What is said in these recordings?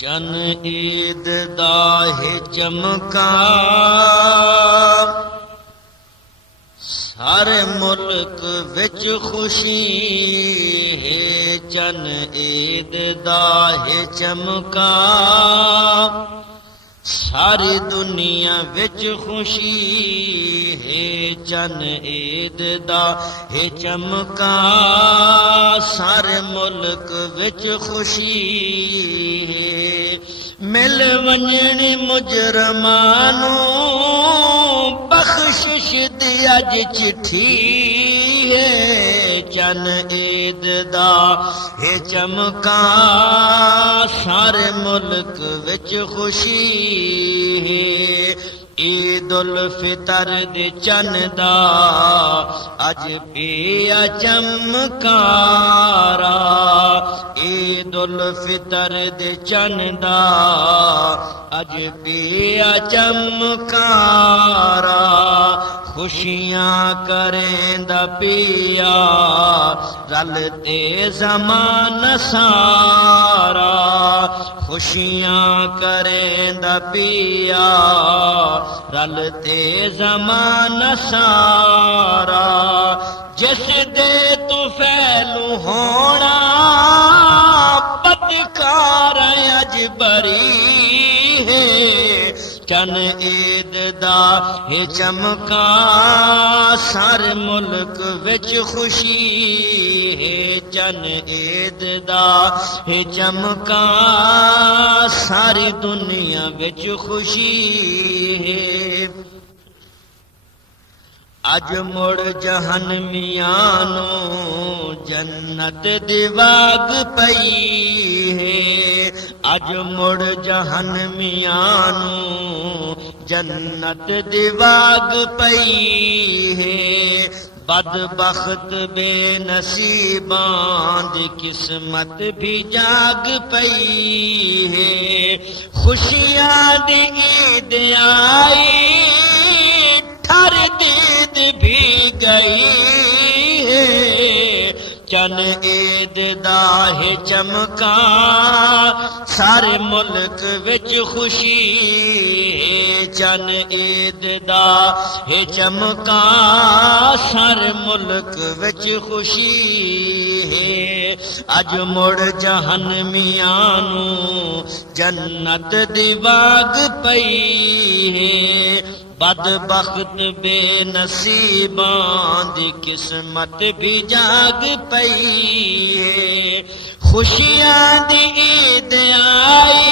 चन ईद दा है चमका सारे मुल्क विच खुशी है। चन ईद दा है चमका सारी दुनिया विच खुशी है। चन ईद दा है चमका सारे मुल्क विच खुशी है। मिल वञण मुजरमानू बख्शिश दी अज चिट्ठी है। चन ईद दा है चमका सारे मुल्क विच खुशी है। ईद उल फितर दे चन दा अज पिया चमकारा। ईद उल फितर दे चन दा अज पिया चमकारा। खुशियां करेंदा पिया रलते ज़माना सारा। खुशियां करेंदा पिया रलते ज़माना सारा। जिस दे तू फैलू होना बदकार अज बरी है। चन ईद दा है चमका सारे मुल्क विच खुशी है। चन ईद दा है चमका सारी दुनिया विच खुशी है। अज मुड़ जहन्नमियानू जन्नत दी वाग पई है। अज मुड़ जहन्नमियानू जन्नत दी वाग पई है। बदबख्त बेनसीबां दी किस्मत भी जाग पई है। खुशियां दी ईद आई ठर दीद भी गई है। चन ईद दा है चमका सारे मुल्क विच खुशी है। चन ईद दा है चमका सारे मुल्क विच खुशी है। अज मुड़ जहन्नमियानू जन्नत दी वाग पई है। बदबख्त बेनसीबां दी किस्मत भी जाग पई है। खुशियां दी ईद आई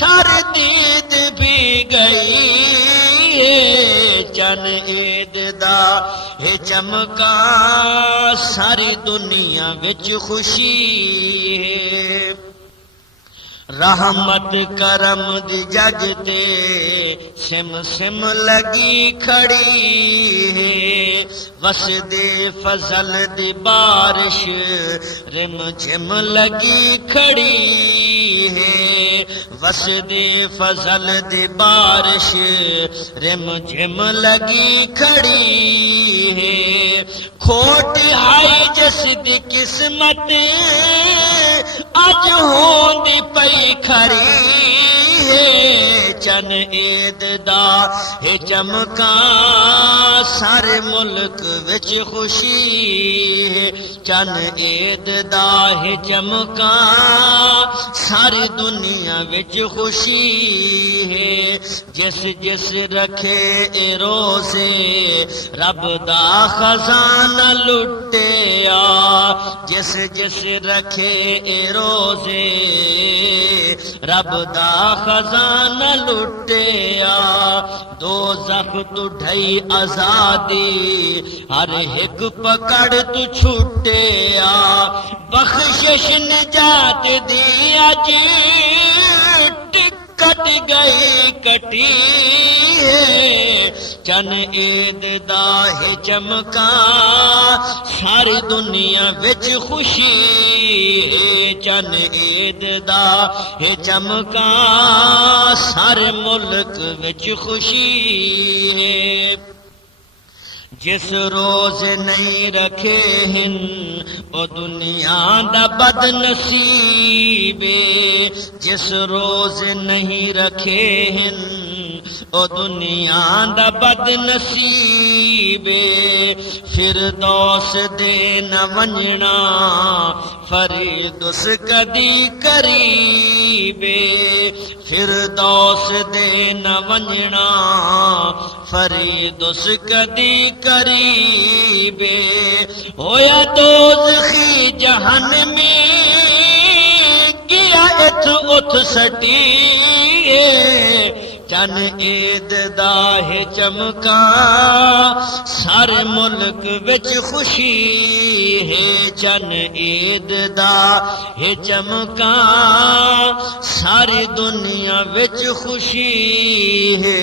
ठर दीद भी गई है। चन ईद दा है चमका सारी दुनिया विच खुशी है। रहमत करम दी जग ते सिम सिम लगी खड़ी है। वसदे फजल दी बारिश रिम झिम लगी खड़ी है। वसदे फजल दी बारिश रिम झिम लगी खड़ी है। खोट आई जिस दी किस्मत अज होंदी पई खरी है। चन ईद दा है चमका सारे मुल्क विच खुशी है। चन ईद दा है चमका सारी दुनिया विच खुशी है। जिस जिस रखे ए रोज़े रब दा खजाना लुटिया। जिस जिस रखे ए रोज़े रब दा खजाना लुटिया। दोज़ख तू ढई आजादी हर एक पकड़ तू छुटिया। बख्शिश निजात दी अज टिकट गई कटी है। चन ईद दा है चमका सारी दुनिया विच खुशी है। चन ईद दा है चमका सारे मुल्क विच खुशी है। जिस रोज नहीं रखे हिन ओ दुनिया दा बदनसीबे जिस रोज नहीं रखे हिन ओ दुनिया दा बदनसीबे फिरदौस दे न वंजना फरीदुस कदी करीबे फिरदौस दे न वंजना फरीदुस कदी करीबे होया दोज़खी जहन्नमी गया इथ उथ सटी चन ईद दा है चमका सारे मुल्क विच खुशी है चन ईद दा है चमका सारी दुनिया विच खुशी है।